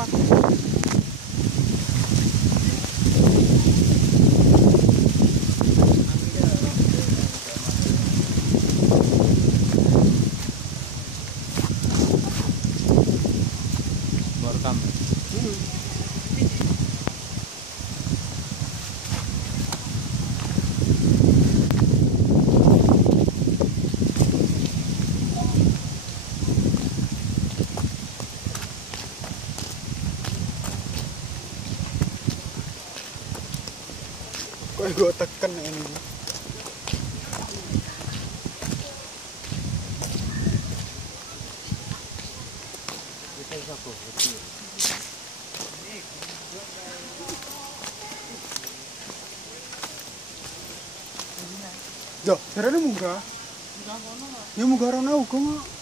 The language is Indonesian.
Mas. Rekam. Kok gue tekan ini. Yo, jarane munggah. Ya munggah rono uga, Mak.